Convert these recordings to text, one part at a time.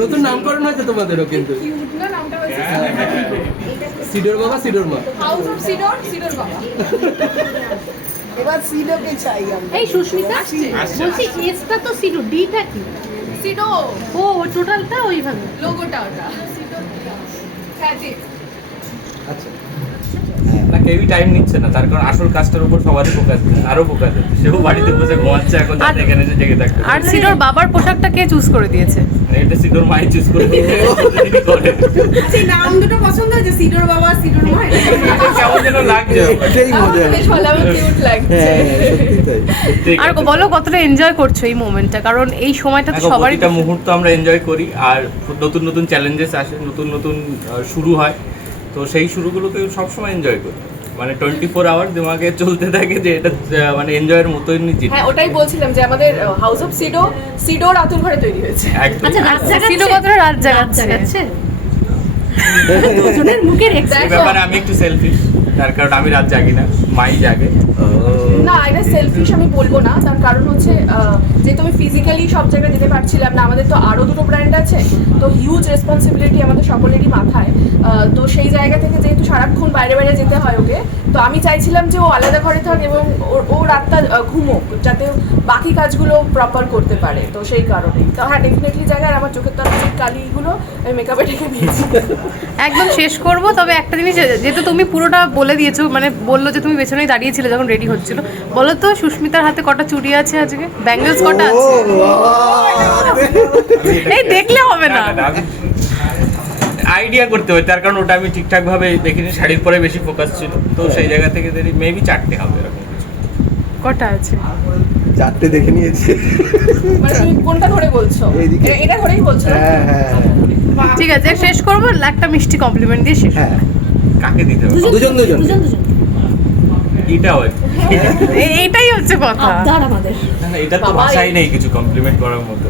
নতুন নামকরণ হয়েছে তোমাদেরও কিন্তু। সিডোর বাবা সিডোর মা। হাউস অফ সিডোর, সিডোর বাবা। এবার সিডোকে চাই আমরা। এই সুস্মিতা বলছি এসটা তো সিডো, ডিটা কি? সিডো ও টোটালটা ওইভাবে। লোগোটা ওটা সিডো। হ্যাঁ জি। আচ্ছা না কেউই টাইম নিচ্ছে না, তার কারণ আসল কাজটার উপর সবারই ফোকাস, আরো ফোকাস আছে। সেও বাড়িতে বসে ঘুমাচ্ছে এখন, যাতে এখানে এসে জেগে থাকতে। আর সিডোর বাবার পোশাকটা কে চুজ করে দিয়েছে? এটা সিডোর মাই চুজ করে দিয়েছে, প্রতিদিনই করে। আচ্ছা নাম দুটো পছন্দ হয়েছে, সিডোর বাবা সিডোর মা। কেমন যেন লাগছে। এটাই মজা। বেশ ভালো, আমার কিউট লাগছে। হ্যাঁ সত্যি তাই। ঠিক আর আছে। বলো কতটা এনজয় করছো এই মোমেন্টটা, কারণ এই সময়টা তো দেখো, সবারই প্রতিটা মুহূর্ত আমরা এনজয় করি, আর নতুন নতুন চ্যালেঞ্জেস আসে, নতুন নতুন শুরু হয়। তো সেই শুরুগুলোকে সবসময় এনজয় করি, মানে 24 আওয়ার দিমাগে চলতে থাকে যে এটা মানে এনজয়ের মতোই জিনিস। হ্যাঁ ওটাই বলছিলাম যে আমাদের হাউস অফ সিডো, সিডোর আতুর ঘরে তৈরি হয়েছে। একদম। আচ্ছা রাত জাগাচ্ছে? সিডো কতটা রাত জাগাচ্ছে? জাগাচ্ছে দুজনের মুখের এই এক্সপ্রেশন। ব্যাপারে আমি একটু সেলফিশ, তার কারণ আমি রাত জাগি না, মাই জাগে। না এটা সেলফিশ আমি বলবো না, তার কারণ হচ্ছে যেহেতু আমি ফিজিক্যালি সব জায়গায় যেতে পারছিলাম না, আমাদের তো আরও দুটো ব্র্যান্ড আছে, তো হিউজ রেসপন্সিবিলিটি আমাদের সকলেরই মাথায়। তো সেই জায়গা থেকে যেহেতু সারাক্ষণ বাইরে বাইরে যেতে হয় ওকে, তো আমি চাইছিলাম যে ও আলাদা ঘরে থাক এবং ও রাতটা ঘুমোক, যাতে বাকি কাজগুলো প্রপার করতে পারে। তো সেই কারণেই তো হ্যাঁ ডেফিনেটলি জায়গায় আমার চোখের তলা যে কালিগুলো আমি মেকআপে ঢেকে দিয়েছি। একদম শেষ করব, তবে একটা জিনিস, যেহেতু তুমি পুরোটা বলে দিয়েছো, মানে বললো যে তুমি পেছনেই দাঁড়িয়েছিলে যখন রেডি হচ্ছিল, বলো তো সুস্মিতার হাতে কটা চুড়ি আছে আজকে, ব্যাঙ্গলস কটা আছে? এই দেখলে হবে না, আইডিয়া করতে হয়, তার কারণ ওটা আমি ঠিকঠাক ভাবে দেখিনি, শাড়ির পরে বেশি ফোকাস ছিল, তো সেই জায়গা থেকে দেরি মেবি 4টে হবে এরকম কিছু। কটা আছে? 4টে দেখে নিয়েছি। মানে তুমি কোনটা ধরে বলছো? এইদিকে। এটা ধরেই বলছো? হ্যাঁ হ্যাঁ বাহ। ঠিক আছে শেষ করবো, একটা মিষ্টি কমপ্লিমেন্ট দিয়ে শেষ। হ্যাঁ। কাকে দিতে হবে দুজন দুজন। দুজন দুজন এটা হয়? এইটাই হচ্ছে কথা। আবদার আমাদের। না না, এটা তো বাবা, ভাষাই নেই কিছু কমপ্লিমেন্ট করার মতো।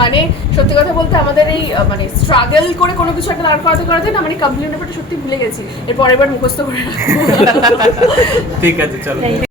মানে সত্যি কথা বলতে আমাদের এই মানে স্ট্রাগল করে কোনো কিছু একটা দাঁড় করাতে না, মানে কমপ্লিমেন্ট ব্যাপারটা সত্যি ভুলে গেছি, এরপর এবার মুখস্থ করে রাখবো। ঠিক আছে চলো।